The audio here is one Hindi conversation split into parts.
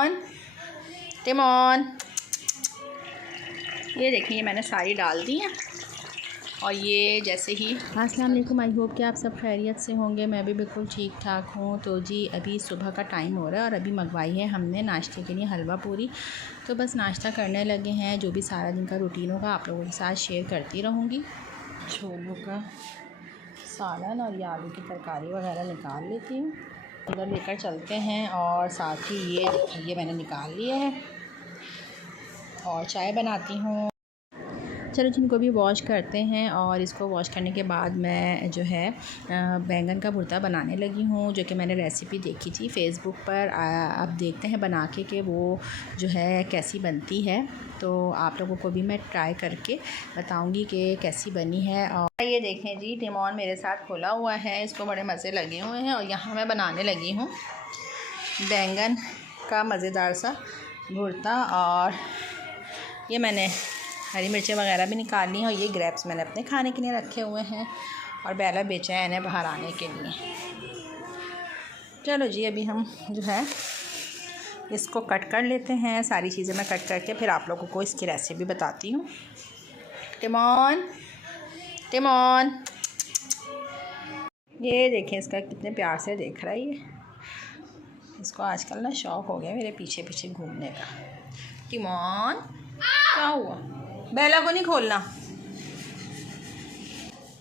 टिमोन टिमोन, ये देखिए ये मैंने सारी डाल दी हैं। और ये जैसे ही अस्सलाम वालेकुम, आई होप कि आप सब खैरियत से होंगे। मैं भी बिल्कुल ठीक ठाक हूँ। तो जी अभी सुबह का टाइम हो रहा है और अभी मंगवाई है हमने नाश्ते के लिए हलवा पूरी। तो बस नाश्ता करने लगे हैं। जो भी सारा दिन का रूटीन होगा आप लोगों के साथ शेयर करती रहूँगी। छोलों का सालन और ये आलू की तरकारी वगैरह निकाल लेती हूँ, अंदर लेकर चलते हैं। और साथ ही ये मैंने निकाल लिया है और चाय बनाती हूँ। चलो जिनको भी वॉश करते हैं। और इसको वॉश करने के बाद मैं जो है बैंगन का भुर्ता बनाने लगी हूँ, जो कि मैंने रेसिपी देखी थी फेसबुक पर। अब देखते हैं बना के वो जो है कैसी बनती है। तो आप लोगों को भी मैं ट्राई करके बताऊंगी कि कैसी बनी है। और ये देखें जी टिमोन मेरे साथ खोला हुआ है, इसको बड़े मज़े लगे हुए हैं। और यहाँ मैं बनाने लगी हूँ बैंगन का मज़ेदार सा भुर्ता। और ये मैंने हरी मिर्चें वगैरह भी निकाल ली हैं। और ये ग्रेप्स मैंने अपने खाने के लिए रखे हुए हैं और बेला बेचा है इन्हें बाहर आने के लिए। चलो जी अभी हम जो है इसको कट कर लेते हैं। सारी चीज़ें मैं कट करके फिर आप लोगों को इसकी रेसिपी बताती हूँ। टिमोन टिमोन, ये देखें इसका कितने प्यार से देख रहा है। ये इसको आजकल ना शौक़ हो गया मेरे पीछे पीछे घूमने का। टिमोन क्या हुआ? बेला को नहीं खोलना।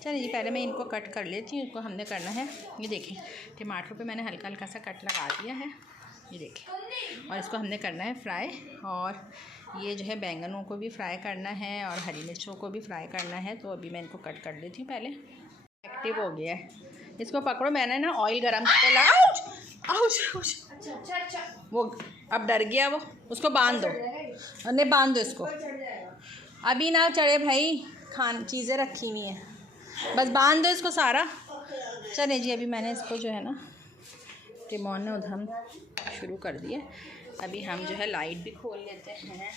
चलिए जी पहले मैं इनको कट कर लेती हूँ। इनको हमने करना है, ये देखें टमाटर पे मैंने हल्का हल्का सा कट लगा दिया है, ये देखें। और इसको हमने करना है फ्राई। और ये जो है बैंगनों को भी फ्राई करना है और हरी मिर्चों को भी फ्राई करना है। तो अभी मैं इनको कट कर लेती हूँ। पहले एक्टिव हो गया है, इसको पकड़ो। मैंने ना ऑयल गर्म कर वो अब डर गया वो, उसको बांध दो। नहीं बांध दो इसको, अभी ना चढ़े भाई, चीज़ें रखी हुई हैं, बस बांध दो इसको सारा। चले जी अभी मैंने इसको जो है ना टिमोन ने उधम शुरू कर दिया। अभी हम जो है लाइट भी खोल लेते हैं।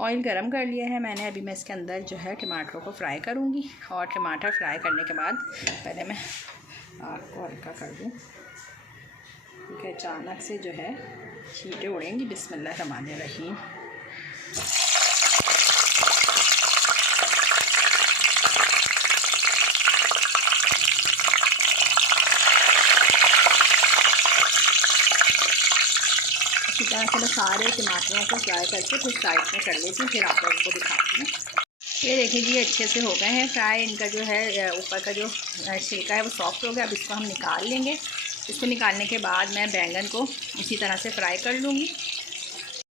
ऑयल गरम कर लिया है मैंने। अभी मैं इसके अंदर जो है टमाटरों को फ्राई करूँगी। और टमाटर फ्राई करने के बाद पहले मैं आग को हल्का कर दूँ क्योंकि अचानक से जो है छींटे उड़ेंगी। बिस्मिल्लाहिर्रहमानिर्रहीम। इसी तरह से मैं सारे टमाटरों को फ्राई करके फिर साइड में कर लेती हूँ, फिर आप लोगों को दिखाती हूँ। ये देखिए जी अच्छे से हो गए हैं फ्राई। इनका जो है ऊपर का जो छिलका है वो सॉफ्ट हो गया। अब इसको हम निकाल लेंगे। इसको निकालने के बाद मैं बैंगन को इसी तरह से फ्राई कर लूँगी।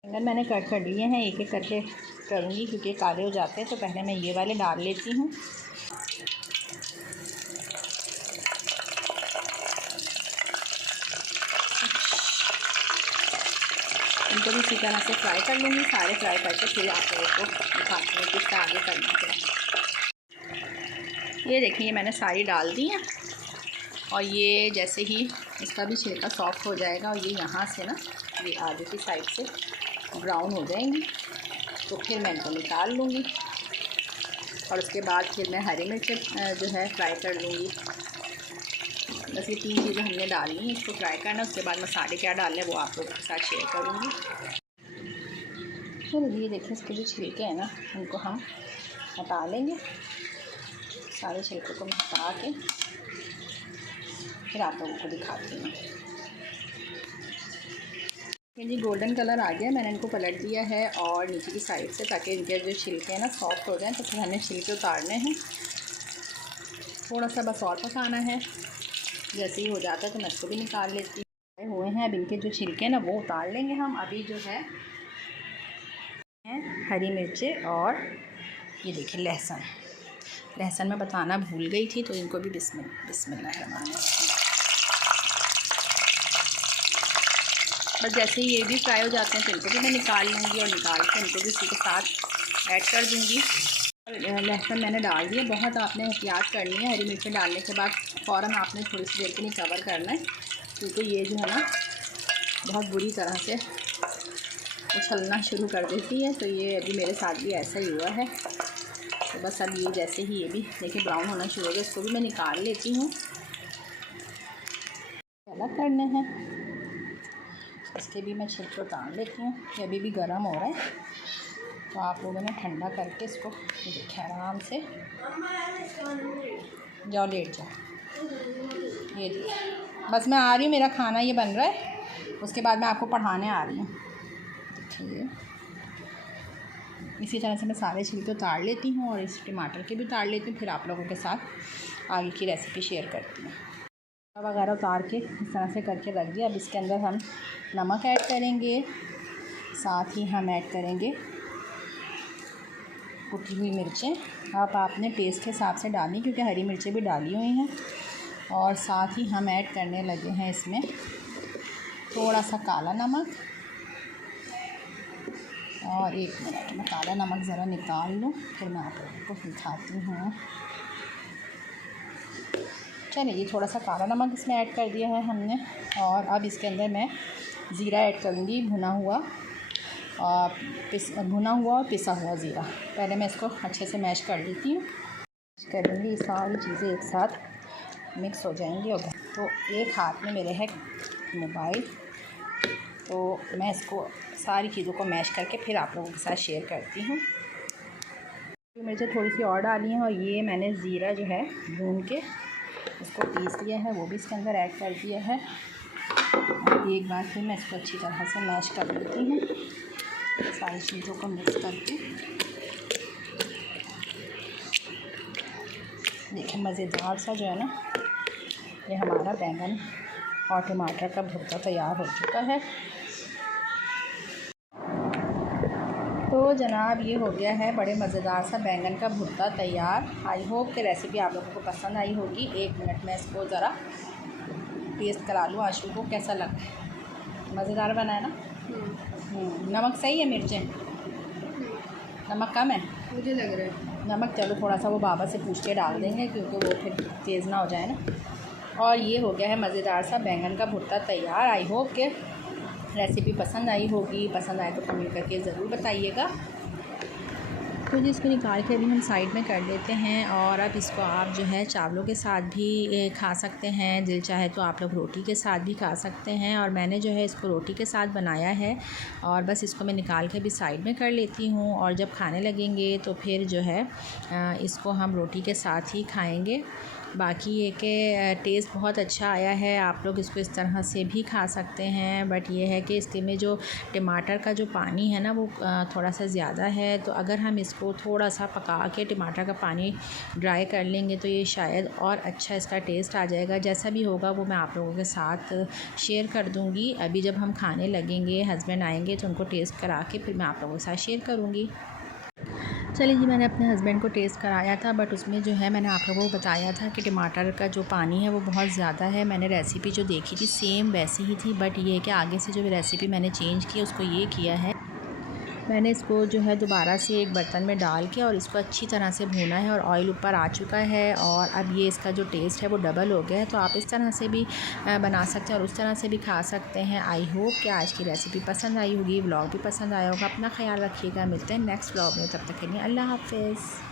बैंगन मैंने कट कर लिए हैं, एक एक करके करूँगी क्योंकि काले हो जाते हैं। तो पहले मैं ये वाले डाल लेती हूँ। इनको भी इसी तरह से फ्राई कर लूँगी, सारे फ्राई करके फिर आप लोगों को दिखाती हूँ किसका आगे करना है। ये देखिए ये मैंने सारी डाल दी हैं। और ये जैसे ही इसका भी छिलका सॉफ्ट हो जाएगा और ये यहाँ से ना ये आगे की साइड से ब्राउन हो जाएंगी तो फिर मैं इनको निकाल लूँगी। और उसके बाद फिर मैं हरी मिर्च जो है फ्राई कर लूँगी। बस ये 3 चीज़ें हमने डाली हैं, इसको फ्राई करना। उसके बाद मसाले क्या डालने वो आप लोगों के साथ शेयर करूँगी। चलो ये देखिए इसके जो छिलके हैं ना उनको हम हटा लेंगे। सारे छिलकों को हटा के फिर आप लोगों को दिखाती हूँ। ये जी गोल्डन कलर आ गया। मैंने इनको पलट दिया है और नीचे की साइड से, ताकि इनके जो छिलके हैं ना सॉफ्ट हो जाएं। तो फिर हमें छिलके उतारने हैं, थोड़ा सा बस और पकाना है। जैसे ही हो जाता है तो मैं इसको भी निकाल लेती हुए हैं। अब इनके जो छिलके हैं ना वो उतार लेंगे हम। अभी जो है हरी मिर्चें और ये देखिए लहसुन मैं बताना भूल गई थी, तो इनको भी बिस्मिल्लाहिर्रहमानिर्रहीम। बस जैसे ही ये भी फ्राई हो जाते हैं तो इनको भी मैं निकाल लूँगी और निकाल के इनको भी इसी के साथ ऐड कर दूँगी। लहसुन मैंने डाल दिया। बहुत आपने एहतियात करनी है। हरी मिर्चें डालने के बाद फ़ौरन आपने थोड़ी सी देर के लिए कवर करना है, क्योंकि ये जो है ना बहुत बुरी तरह से उछलना शुरू कर देती है। तो ये अभी मेरे साथ भी ऐसा ही हुआ है। तो बस अब ये जैसे ही ये भी देखिए ब्राउन होना शुरू हो गया, इसको भी मैं निकाल लेती हूँ। अलग करने हैं। इसके भी मैं छिलके उतार लेती हूँ। ये अभी भी गर्म हो रहा है, तो आप लोगों ने ठंडा करके इसको देखें आराम से। जाओ लेट जाओ। ये देखिए, बस मैं आ रही हूँ, मेरा खाना ये बन रहा है, उसके बाद मैं आपको पढ़ाने आ रही हूँ। देखिए इसी तरह से मैं सारे छिलके उतार लेती हूँ और इस टमाटर के भी उतार लेती हूँ, फिर आप लोगों के साथ आगे की रेसिपी शेयर करती हूँ। वगैरह उतार के इस तरह से करके रख दिया। अब इसके अंदर हम नमक ऐड करेंगे, साथ ही हम ऐड करेंगे कुटी हुई मिर्चें। आप आपने टेस्ट के हिसाब से डालनी, क्योंकि हरी मिर्चें भी डाली हुई हैं। और साथ ही हम ऐड करने लगे हैं इसमें थोड़ा सा काला नमक। और एक मिनट, मैं काला नमक ज़रा निकाल लूँ, फिर मैं आप लोगों को दिखाती हूँ। चलिए, ये थोड़ा सा काला नमक इसमें ऐड कर दिया है हमने। और अब इसके अंदर मैं ज़ीरा ऐड करूँगी, भुना हुआ और पिसा हुआ ज़ीरा। पहले मैं इसको अच्छे से मैश कर लेती हूँ। करूँगी, सारी चीज़ें एक साथ मिक्स हो जाएंगी। और तो एक हाथ में मेरे है मोबाइल, तो मैं इसको सारी चीज़ों को मैश करके फिर आप लोगों के साथ शेयर करती हूँ। मिर्चें थोड़ी सी और डाली हैं, और ये मैंने ज़ीरा जो है भून के इसको पीस लिया है, वो भी इसके अंदर ऐड कर दिया है। और एक बार फिर मैं इसको अच्छी तरह से मैश कर लेती हूँ, सारी चीज़ों को मिक्स करके। देखिए मज़ेदार सा जो है ना, ये हमारा बैंगन और टमाटर का भुर्ता तैयार हो चुका है। तो जनाब ये हो गया है बड़े मज़ेदार सा बैंगन का भुर्ता तैयार। आई होप कि रेसिपी आप लोगों को पसंद आई होगी। एक मिनट में इसको ज़रा टेस्ट करा लूँ आशू को कैसा लगा है। मज़ेदार बना है ना? नमक सही है? मिर्चें नमक कम है मुझे लग रहा है। नमक चलो थोड़ा सा वो बाबा से पूछ के डाल देंगे, क्योंकि वो फिर तेज़ ना हो जाए ना। और ये हो गया है मज़ेदार सा बैंगन का भुर्ता तैयार। आई होप कि रेसिपी पसंद आई होगी। पसंद आए तो कमेंट करके ज़रूर बताइएगा। तो जी इसको निकाल के अभी हम साइड में कर लेते हैं। और अब इसको आप जो है चावलों के साथ भी खा सकते हैं, दिल चाहे तो आप लोग रोटी के साथ भी खा सकते हैं। और मैंने जो है इसको रोटी के साथ बनाया है, और बस इसको मैं निकाल के भी साइड में कर लेती हूँ। और जब खाने लगेंगे तो फिर जो है इसको हम रोटी के साथ ही खाएँगे। बाकी ये कि टेस्ट बहुत अच्छा आया है, आप लोग इसको इस तरह से भी खा सकते हैं। बट ये है कि इसके में जो टमाटर का जो पानी है ना, वो थोड़ा सा ज़्यादा है। तो अगर हम इसको थोड़ा सा पका के टमाटर का पानी ड्राई कर लेंगे तो ये शायद और अच्छा इसका टेस्ट आ जाएगा। जैसा भी होगा वो मैं आप लोगों के साथ शेयर कर दूँगी। अभी जब हम खाने लगेंगे, हस्बैंड आएँगे तो उनको टेस्ट करा के फिर मैं आप लोगों के साथ शेयर करूँगी। चलिए जी, मैंने अपने हस्बैंड को टेस्ट कराया था, बट उसमें जो है मैंने आप लोगों को बताया था कि टमाटर का जो पानी है वो बहुत ज़्यादा है। मैंने रेसिपी जो देखी थी सेम वैसी ही थी, बट ये है कि आगे से जो रेसिपी मैंने चेंज की उसको ये किया है, मैंने इसको जो है दोबारा से एक बर्तन में डाल के और इसको अच्छी तरह से भूना है। और ऑयल ऊपर आ चुका है, और अब ये इसका जो टेस्ट है वो डबल हो गया है। तो आप इस तरह से भी बना सकते हैं और उस तरह से भी खा सकते हैं। आई होप कि आज की रेसिपी पसंद आई होगी, व्लॉग भी पसंद आया होगा। अपना ख्याल रखिएगा, मिलते हैं नेक्स्ट व्लॉग में, तब तक के लिए अल्लाह हाफ़िज़।